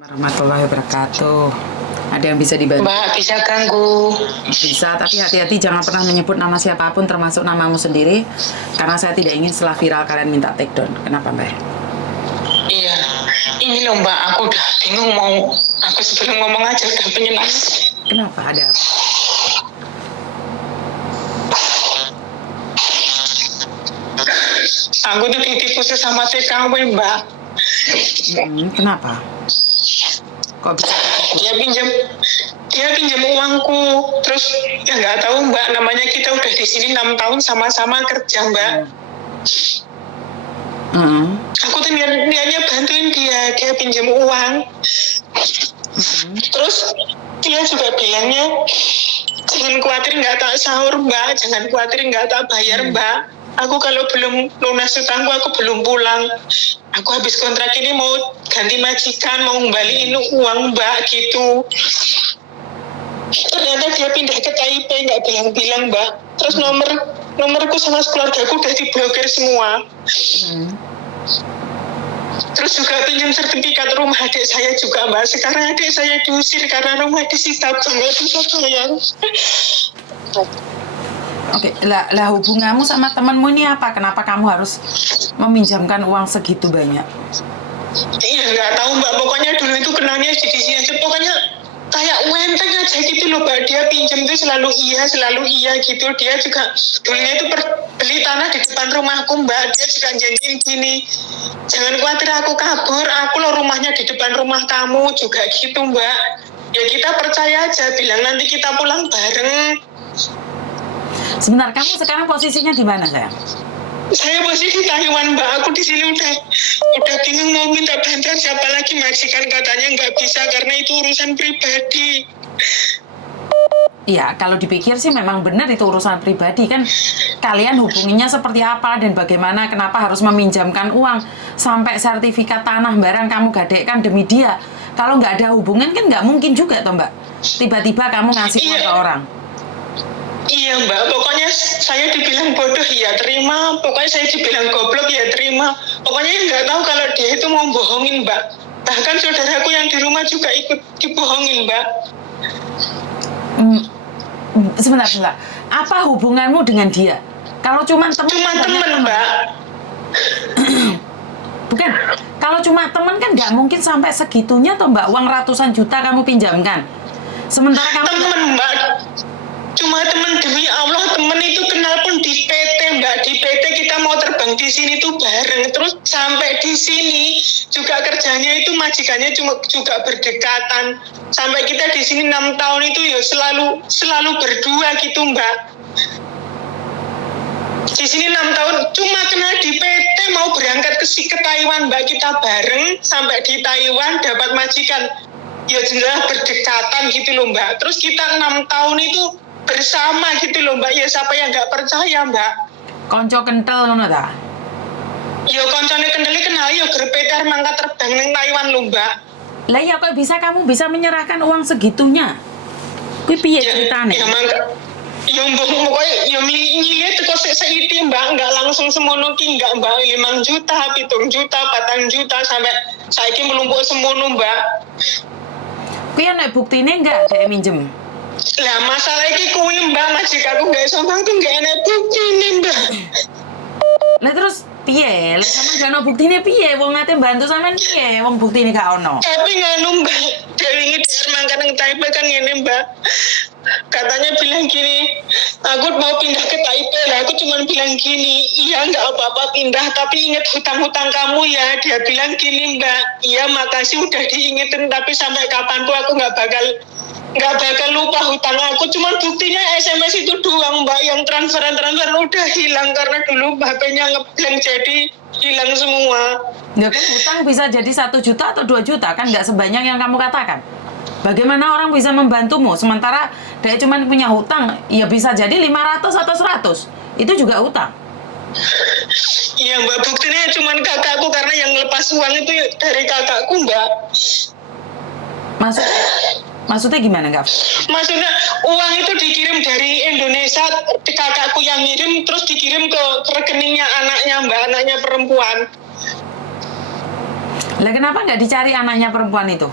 Warahmatullahi wabarakatuh. Ada yang bisa dibantu? Mbak, bisa ganggu. Bisa, tapi hati-hati jangan pernah menyebut nama siapapun termasuk namamu sendiri, karena saya tidak ingin setelah viral kalian minta take down. Kenapa, Mbak? Iya, ini loh Mbak, aku udah bingung mau, aku sebelum ngomong aja udah pengen nangis. Kenapa? Ada apa? Aku tuh ditipu sesama TKW Mbak. Kenapa? Kok bisa? Dia pinjam uangku, terus ya nggak tahu Mbak, namanya kita udah di sini 6 tahun sama-sama kerja Mbak. Aku tuh niatnya bantuin dia pinjam uang. Terus dia juga bilangnya, jangan khawatir nggak tak sahur Mbak, jangan khawatir nggak tak bayar Mbak. Aku kalau belum lunas utangku, aku belum pulang. Aku habis kontrak ini mau ganti majikan, mau ngembaliin uang Mbak gitu. Ternyata dia pindah ke Taipei, nggak bilang-bilang Mbak. Terus nomorku sama keluargaku udah diblokir semua. Terus juga pinjam sertifikat rumah adik saya juga Mbak. Sekarang adik saya diusir karena rumah disita nggak bisa bayar. Oke, lah hubunganmu sama temanmu ini apa? Kenapa kamu harus meminjamkan uang segitu banyak? Iya nggak tahu Mbak. Pokoknya dulu itu kenalnya di sini aja. Pokoknya kayak wenteng aja gitu loh Mbak. Dia pinjam tuh selalu iya gitu. Dia juga dulunya itu beli tanah di depan rumahku Mbak. Dia juga janjiin gini, jangan khawatir aku kabur, aku loh rumahnya di depan rumah kamu juga gitu Mbak. Ya kita percaya aja, bilang nanti kita pulang bareng. Sebentar, kamu sekarang posisinya di mana, sayang? Saya masih di Taiwan Mbak, aku di sini udah bingung mau minta bantuan siapa lagi, majikan katanya nggak bisa karena itu urusan pribadi. Iya, kalau dipikir sih memang benar itu urusan pribadi kan. Kalian hubunginya seperti apa dan bagaimana, kenapa harus meminjamkan uang sampai sertifikat tanah barang kamu gadekkan demi dia. Kalau nggak ada hubungan kan nggak mungkin juga toh Mbak. Tiba-tiba kamu ngasih uang ke orang. Iya Mbak, pokoknya saya dibilang bodoh ya terima, pokoknya saya dibilang goblok ya terima. Pokoknya nggak tahu kalau dia itu mau bohongin Mbak. Bahkan saudaraku yang di rumah juga ikut dibohongin Mbak. Sebentar. Apa hubunganmu dengan dia? Kalau cuma teman? Cuma teman Mbak. Bukan. Kalau cuma teman kan nggak mungkin sampai segitunya toh Mbak. Uang ratusan juta kamu pinjamkan. Sementara kamu teman Mbak. Cuma teman, demi Allah, teman itu kenal pun di PT Mbak. Di PT kita mau terbang di sini tuh bareng. Terus sampai di sini juga kerjanya itu majikannya juga berdekatan. Sampai kita di sini 6 tahun itu ya selalu berdua gitu Mbak. Di sini 6 tahun cuma kenal di PT, mau berangkat ke Taiwan Mbak, kita bareng sampai di Taiwan dapat majikan. Ya jelas berdekatan gitu loh Mbak. Terus kita 6 tahun itu bersama gitu loh Mbak. Ya siapa yang nggak percaya Mbak. konco kental ngono ta? Ya koncone kendali kenal ya gerpetar mangkat terbang ning Taiwan loh Mbak. Lah ya kok kamu bisa menyerahkan uang segitunya? Kuwi piye ceritane? Ya mangkat. Ya mbok pokoknya ya milih teko seiti Mbak, nggak langsung semono ki nggak Mbak. 5 juta, 7 juta, 4 juta sampai saiki melumpuk semono Mbak. Kuwi ana buktine enggak dhek minjem? Lah masalah iki kuwi Mbak, majikanku gak iso bantu gak enek buktine Mbak. Lah terus piye? Lah sampean gak ono buktine piye? Wong ate bantu sampean piye? Wong buktine gak ono. Tapi nganu Mbak, dari ini mangkat nang Taipei kan ngene Mbak. Katanya bilang gini, aku mau pindah ke Taipei lah. Aku cuma bilang gini, iya nggak apa-apa pindah, tapi ingat hutang-hutang kamu ya. Dia bilang gini Mbak, iya makasih udah diingetin, tapi sampai kapanpun aku nggak bakal lupa hutang aku. Cuman buktinya SMS itu doang Mbak, yang transferan udah hilang karena dulu HP-nya ngeblank jadi hilang semua. Ya kan hutang bisa jadi 1 juta atau 2 juta kan nggak sebanyak yang kamu katakan. Bagaimana orang bisa membantumu sementara dia cuma punya hutang, ya bisa jadi 500 atau 100. Itu juga hutang. Iya Mbak, buktinya cuma kakakku karena yang lepas uang itu dari kakakku Mbak. Maksudnya gimana Kak? Maksudnya uang itu dikirim dari Indonesia, kakakku yang ngirim terus dikirim ke rekeningnya anaknya Mbak, anaknya perempuan. Lah kenapa nggak dicari anaknya perempuan itu?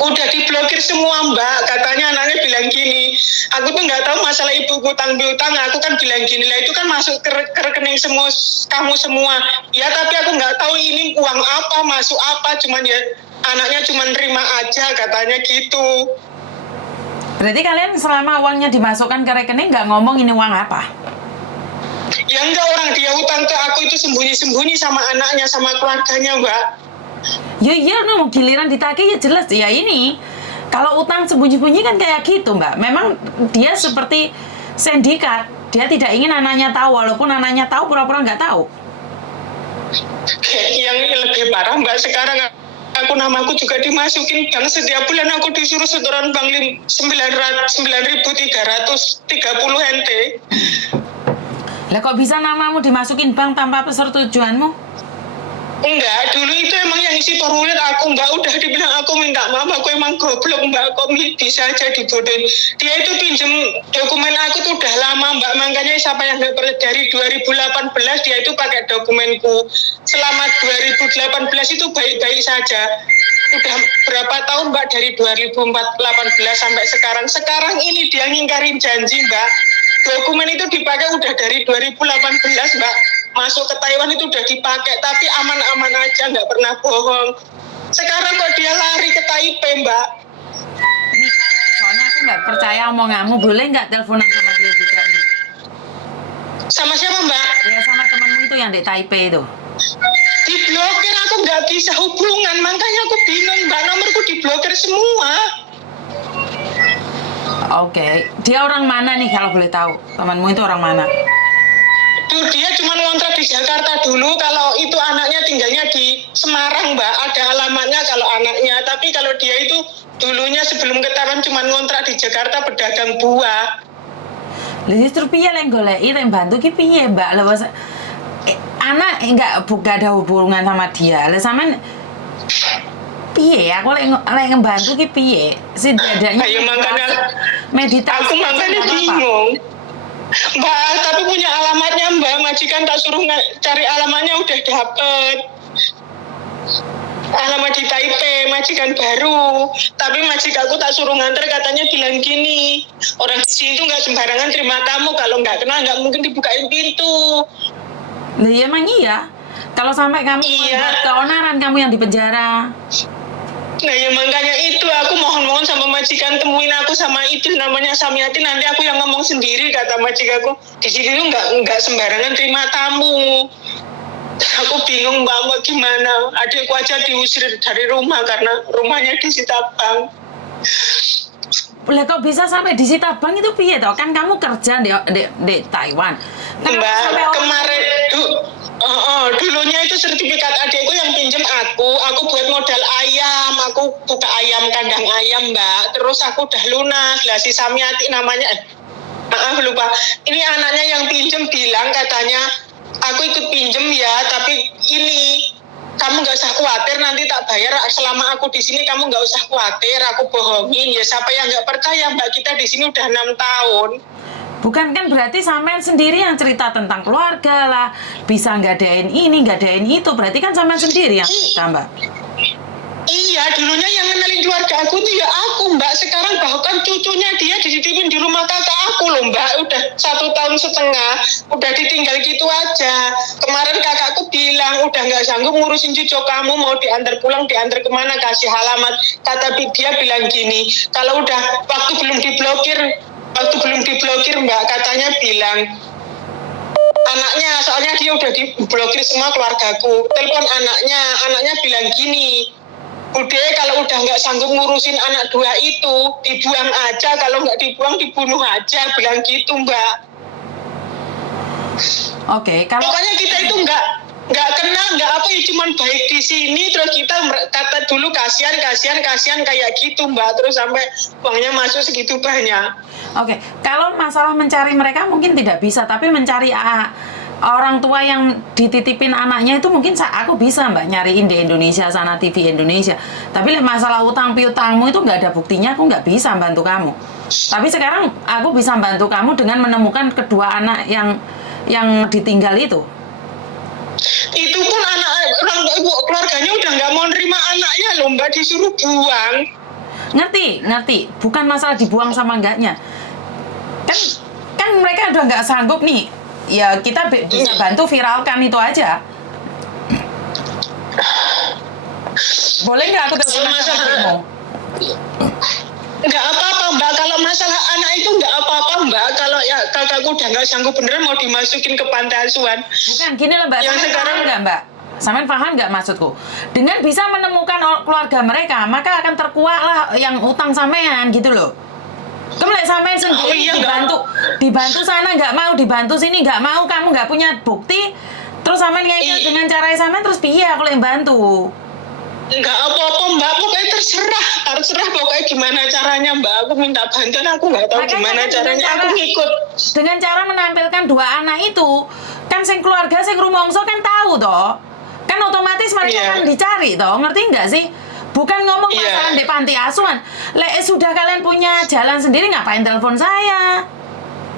Udah diblokir semua Mbak, katanya anaknya bilang gini, aku tuh nggak tahu masalah ibu utang piutang, aku kan bilang gini lah itu kan masuk ke rekening semua kamu semua, ya tapi aku nggak tahu ini uang apa, masuk apa, cuman ya anaknya cuman terima aja katanya gitu. Berarti kalian selama uangnya dimasukkan ke rekening nggak ngomong ini uang apa? Ya enggak, orang dia utang ke aku itu sembunyi-sembunyi sama anaknya, sama keluarganya Mbak. Ya iya, no, giliran ditagih ya jelas ya ini. Kalau utang sembunyi-sembunyi kan kayak gitu Mbak. Memang dia seperti sindikat. Dia tidak ingin anaknya tahu, walaupun anaknya tahu pura-pura nggak tahu. Yang lebih parah Mbak, sekarang aku namaku juga dimasukin bank, setiap bulan aku disuruh setoran bank 9.330 NT. Lah kok bisa namamu dimasukin bank tanpa persetujuanmu? Enggak, dulu itu emang yang isi formulir aku Mbak, udah dibilang aku minta maaf, aku emang goblok Mbak, kok bisa aja dibodohin. Dia itu pinjem dokumen aku tuh udah lama Mbak, makanya siapa yang nggak pernah dari 2018 dia itu pakai dokumenku. Selama 2018 itu baik-baik saja. Udah berapa tahun Mbak, dari 2018 sampai sekarang. Sekarang ini dia ngingkarin janji Mbak. Dokumen itu dipakai udah dari 2018 Mbak. Masuk ke Taiwan itu udah dipakai, tapi aman-aman aja, nggak pernah bohong. Sekarang kok dia lari ke Taipei, Mbak? Ini soalnya aku nggak percaya omonganmu. Boleh nggak teleponan sama dia juga nih? Sama siapa, Mbak? Ya sama temanmu itu yang di Taipei itu. Diblokir, aku nggak bisa hubungan, makanya aku bingung, Mbak. Nomorku diblokir semua. Oke, dia orang mana nih kalau boleh tahu? Temanmu itu orang mana? Duh, dia cuma ngontrak di Jakarta dulu. Kalau itu anaknya tinggalnya di Semarang, Mbak. Ada alamatnya kalau anaknya. Tapi kalau dia itu dulunya sebelum ketahuan cuma ngontrak di Jakarta pedagang buah. Lah justru piye lek goleki lek bantu ki piye, Mbak? Lah anak enggak ada hubungan sama dia. Lah sampean piye? Aku lek ngebantu ki piye? Si dadanya. Ayo makanya meditasi. Aku makanya bingung. Mbak, tapi punya alamatnya Mbak, majikan tak suruh cari alamatnya udah dapet. Alamat di Taipei, majikan baru. Tapi majikanku tak suruh nganter, katanya bilang gini, orang di sini tuh nggak sembarangan terima tamu, kalau nggak kenal nggak mungkin dibukain pintu. Lah ya emang iya. Kalau sampai kamu membuat keonaran, kamu yang dipenjara. Nah ya makanya itu aku mohon-mohon sama majikan, temuin aku sama itu namanya Samiati, nanti aku yang ngomong sendiri, kata majikanku. Di sini tuh nggak sembarangan terima tamu. Aku bingung Mbak, mau gimana? Adikku aja diusir dari rumah karena rumahnya di Sitabang. Lah kok bisa sampai di Sitabang itu piye toh? Kan kamu kerja di Taiwan. Mbak, kemarin dulunya itu sertifikat adikku yang pinjem aku buat modal ayam, aku buka ayam, kandang ayam Mbak, terus aku udah lunas. Lah si Samiati namanya, maaf lupa, ini anaknya yang pinjem bilang katanya, aku ikut pinjem ya, tapi ini kamu nggak usah khawatir, nanti tak bayar selama aku di sini, kamu nggak usah khawatir, aku bohongin. Ya siapa yang nggak percaya Mbak, kita di sini udah 6 tahun. Bukan kan berarti sampean sendiri yang cerita tentang keluarga lah, bisa ngadain ini, ngadain itu, berarti kan sampean sendiri yang cerita Mbak. Iya, dulunya yang kenalin keluarga aku tuh ya aku Mbak. Sekarang bahkan cucunya dia dititipin di rumah kakak aku loh Mbak. Udah 1,5 tahun, udah ditinggal gitu aja. Kemarin kakakku bilang udah nggak sanggup ngurusin cucu kamu, mau diantar pulang, diantar kemana, kasih alamat. Kata dia bilang gini, kalau udah waktu belum diblokir Mbak, katanya bilang anaknya, soalnya dia udah diblokir semua keluargaku, telepon anaknya bilang gini, udah kalau udah nggak sanggup ngurusin anak 2 itu, dibuang aja, kalau nggak dibuang dibunuh aja, bilang gitu Mbak. Oke, kalau pokoknya kita itu nggak kenal, nggak apa ya, cuman baik di sini, terus kita kata dulu kasihan kayak gitu Mbak, terus sampai uangnya masuk segitu banyak. Oke, kalau masalah mencari mereka mungkin tidak bisa, tapi mencari orang tua yang dititipin anaknya itu mungkin aku bisa Mbak nyariin di Indonesia sana, TV Indonesia. Tapi masalah utang piutangmu itu nggak ada buktinya, aku nggak bisa bantu kamu. Tapi sekarang aku bisa bantu kamu dengan menemukan kedua anak yang ditinggal itu. Itu pun anak orang keluarganya udah nggak mau nerima anaknya loh Mbak, disuruh buang. Ngerti. Bukan masalah dibuang sama enggaknya. Kan mereka udah nggak sanggup nih. Ya kita bisa bantu viralkan itu aja. Boleh nggak aku telepon sama adikmu? Nggak apa-apa Mbak, kalau masalah anak itu nggak apa-apa Mbak. Kalau ya kakakku udah nggak sanggup beneran mau dimasukin ke panti asuhan. Bukan, gini loh Mbak, Yang sampean sekarang paham nggak Mbak? Sampean paham nggak maksudku? Dengan bisa menemukan keluarga mereka, maka akan terkuak lah yang utang sampean gitu loh. Kemudian sampean sendiri dibantu sana nggak mau, dibantu sini nggak mau, kamu nggak punya bukti, terus sampean ngeyel dengan cara sampean terus piye aku yang bantu? Nggak apa-apa Mbak, pokoknya terserah pokoknya gimana caranya Mbak. Aku minta bantuan, aku nggak tahu Makanya gimana caranya, aku ngikut. Dengan cara menampilkan dua anak itu, kan sing keluarga sing rumongso kan tahu toh, kan otomatis mereka kan dicari toh, ngerti nggak sih? Bukan ngomong masalah di panti asuhan. Sudah kalian punya jalan sendiri, ngapain telepon saya?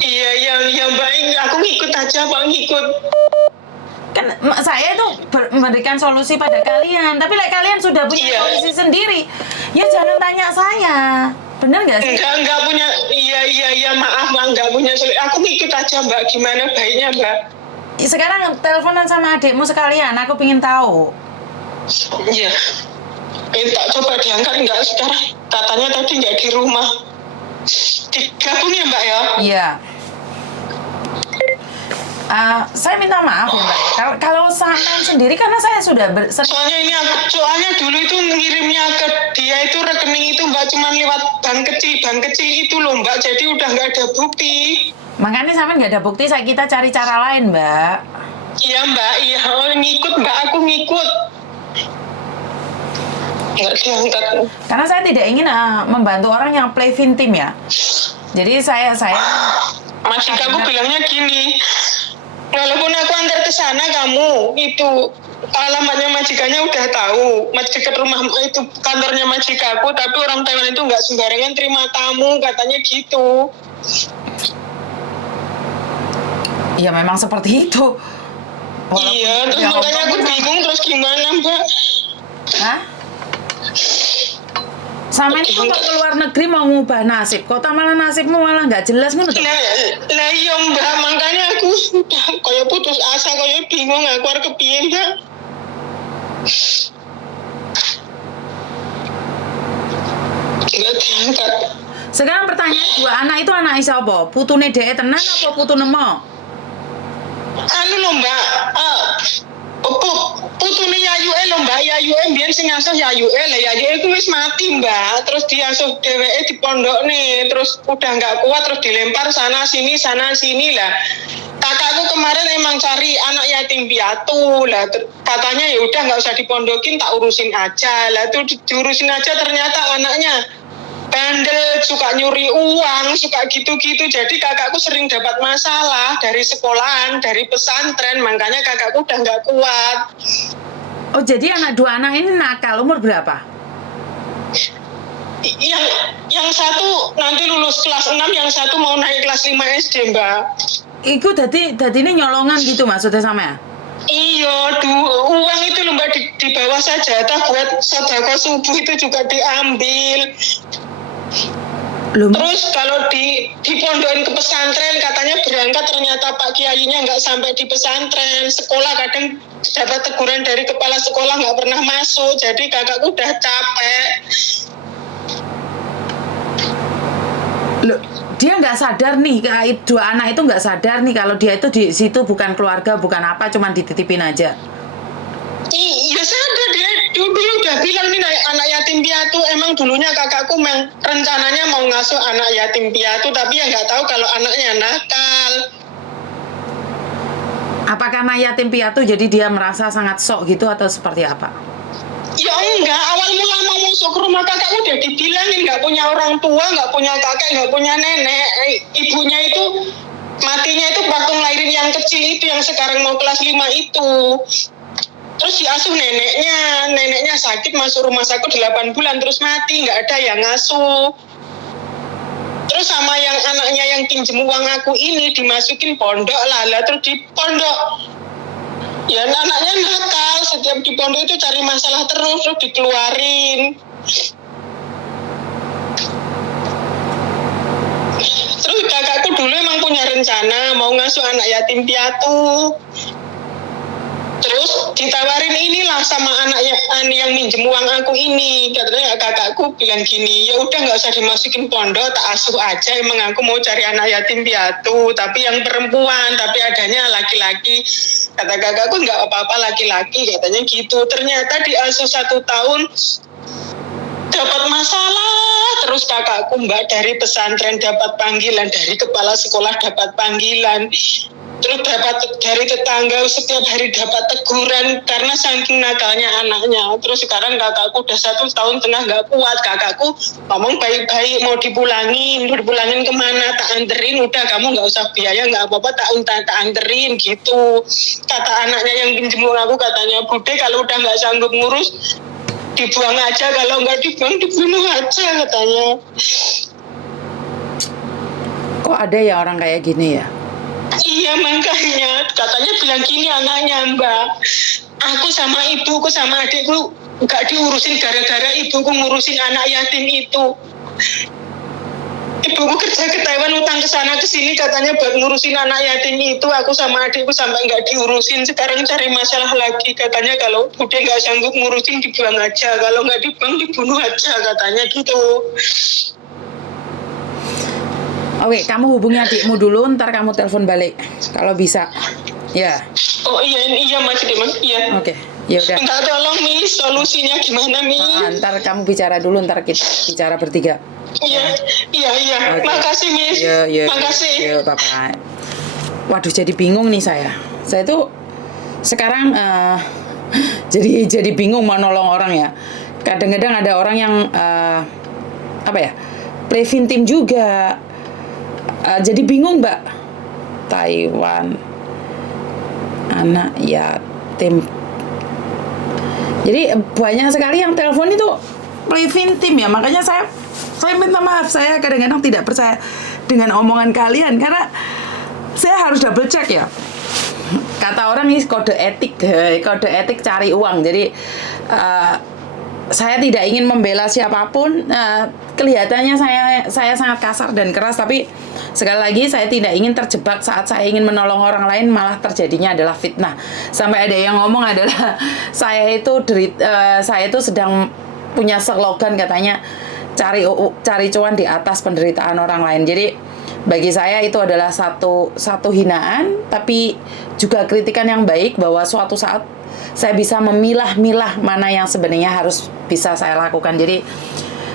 Iya Mbak, aku ngikut aja Pak, ngikut. Kan saya itu memberikan solusi pada kalian, tapi kalian sudah punya solusi sendiri, ya jangan tanya saya, bener nggak sih? Enggak punya, iya maaf Mbak, nggak punya solusi. Aku ngikut aja Mbak, gimana baiknya Mbak? Sekarang teleponan sama adikmu sekalian, aku pingin tahu. Iya. Tak coba diangkat nggak sekarang? Katanya tadi nggak di rumah. Digabung ya Mbak ya? Iya. Saya minta maaf ya Mbak. Kalau sampean sendiri karena saya sudah soalnya dulu itu ngirimnya ke dia itu rekening itu Mbak cuma lewat bank kecil itu loh Mbak. Jadi udah nggak ada bukti. Makanya sampean nggak ada bukti, kita cari cara lain Mbak. Iya Mbak, ngikut Mbak, aku ngikut. Nggak diangkat. Karena saya tidak ingin membantu orang yang play victim ya. Jadi saya Majikanku bilangnya gini, walaupun aku antar ke sana kamu itu alamatnya majikannya udah tahu, dekat rumah itu kantornya majikanku, tapi orang Taiwan itu nggak sembarangan terima tamu, katanya gitu. Ya memang seperti itu. Iya, terus makanya aku bingung terus gimana Mbak? Hah? Sama itu kok ke luar negeri mau ngubah nasib, kok malah nasibmu malah nggak jelas nih betul? Lah iya Mbak, makanya aku sudah kayak putus asa, kayak bingung aku harus kepiye Mbak. Nggak diangkat. Sekarang pertanyaan, dua anak itu anak siapa? Putune dhek tenan apa putu nemo? Anu lho Mbak, putune Yayuke lho Mbak, Yayuke mbiyen sing ngasuh Yayuke, lah Yayuke ku wis mati Mbak, terus diasuh dheweke di pondokne, terus udah nggak kuat terus dilempar sana sini lah. Kakakku kemarin emang cari anak yatim piatu lah, katanya ya udah nggak usah dipondokin, tak urusin aja lah, tuh diurusin aja ternyata anaknya bandel, suka nyuri uang, suka gitu-gitu. Jadi kakakku sering dapat masalah dari sekolahan, dari pesantren, makanya kakakku udah nggak kuat. Oh jadi dua anak ini nakal, umur berapa? Yang satu nanti lulus kelas 6, yang satu mau naik kelas 5 SD Mbak. Iku dadi ini nyolongan gitu maksudnya sama ya? Iya, uang itu loh Mbak di bawah sajadah buat sedekah subuh itu juga diambil. Terus kalau dipondokin ke pesantren katanya berangkat, ternyata Pak Kiainya nggak sampai di pesantren, sekolah kadang dapat teguran dari kepala sekolah nggak pernah masuk, jadi kakakku udah capek. Loh, dia nggak sadar nih, dua anak itu nggak sadar nih kalau dia itu di situ bukan keluarga, bukan apa, cuma dititipin aja. Iya sadar, dia dulu udah bilang nih anak yatim piatu. Emang dulunya kakakku rencananya mau ngasuh anak yatim piatu, tapi ya nggak tahu kalau anaknya nakal. Apakah anak yatim piatu jadi dia merasa sangat sok gitu atau seperti apa? Ya enggak, awal mula mau masuk ke rumah kakakku udah dibilangin nggak punya orang tua, nggak punya kakek, nggak punya nenek. Ibunya itu matinya itu waktu ngelahirin yang kecil itu, yang sekarang mau kelas 5 itu. Terus diasuh neneknya sakit masuk rumah sakit 8 bulan terus mati, nggak ada yang ngasuh. Terus sama yang anaknya yang pinjem uang aku ini dimasukin pondok lah, terus di pondok ya anaknya nakal, setiap di pondok itu cari masalah terus dikeluarin. rencana mau ngasuh anak yatim piatu. Terus ditawarin inilah sama anaknya yang minjem uang aku ini. Katanya kakakku bilang gini, ya udah nggak usah dimasukin pondok, tak asuh aja. Emang aku mau cari anak yatim piatu, tapi yang perempuan, tapi adanya laki-laki. Kata kakakku nggak apa-apa laki-laki, katanya gitu. Ternyata diasuh 1 tahun dapat masalah terus kakakku mbak, dari pesantren dapat panggilan, dari kepala sekolah dapat panggilan, terus dapat dari tetangga setiap hari dapat teguran karena saking nakalnya anaknya. Terus sekarang kakakku udah 1,5 tahun nggak kuat. Kakakku ngomong baik-baik mau dipulangin kemana, tak anterin, udah kamu nggak usah biaya, nggak apa-apa, tak anterin gitu. Kata anaknya yang pinjem uang aku, katanya Bude kalau udah nggak sanggup ngurus dibuang aja, kalau nggak dibuang dibunuh aja katanya. Kok ada ya orang kayak gini ya? Iya makanya katanya bilang gini anaknya, Mbak, aku sama ibuku sama adikku nggak diurusin gara-gara ibuku ngurusin anak yatim itu. Ibuku kerja ke Taiwan, utang ke sana ke sini katanya buat ngurusin anak yatim itu. Aku sama adikku sampai nggak diurusin. Sekarang cari masalah lagi, katanya kalau udah nggak sanggup ngurusin dibuang aja, kalau nggak dibuang dibunuh aja katanya gitu. Oke, kamu hubungi adikmu dulu, ntar kamu telepon balik kalau bisa. Ya. Oh iya Mas Dimas, iya. Oke, ya udah. Minta tolong nih solusinya gimana nih? Ntar kamu bicara dulu, ntar kita bicara bertiga. Iya. Okay. Makasih Miss. Makasih. Yo, bye-bye. Waduh, jadi bingung nih saya. Saya tuh sekarang jadi bingung mau nolong orang ya. Kadang-kadang ada orang yang preventif juga. Jadi bingung, Mbak. Taiwan anak yatim. Jadi banyak sekali yang telepon itu preventif ya. Makanya saya minta maaf, saya kadang-kadang tidak percaya dengan omongan kalian karena saya harus double check ya. Kata orang ini kode etik cari uang. Jadi saya tidak ingin membela siapapun. Kelihatannya saya sangat kasar dan keras, tapi sekali lagi saya tidak ingin terjebak saat saya ingin menolong orang lain malah terjadinya adalah fitnah. Sampai ada yang ngomong adalah saya itu sedang punya slogan katanya cari cuan di atas penderitaan orang lain. Jadi bagi saya itu adalah satu hinaan, tapi juga kritikan yang baik bahwa suatu saat saya bisa memilah-milah mana yang sebenarnya harus bisa saya lakukan. Jadi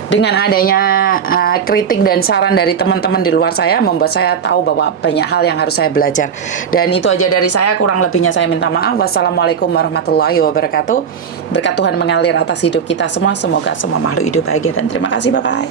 dengan adanya kritik dan saran dari teman-teman di luar saya membuat saya tahu bahwa banyak hal yang harus saya belajar. Dan itu aja dari saya, kurang lebihnya saya minta maaf. Wassalamualaikum warahmatullahi wabarakatuh. Berkat Tuhan mengalir atas hidup kita semua. Semoga semua makhluk hidup bahagia dan terima kasih. Bye-bye.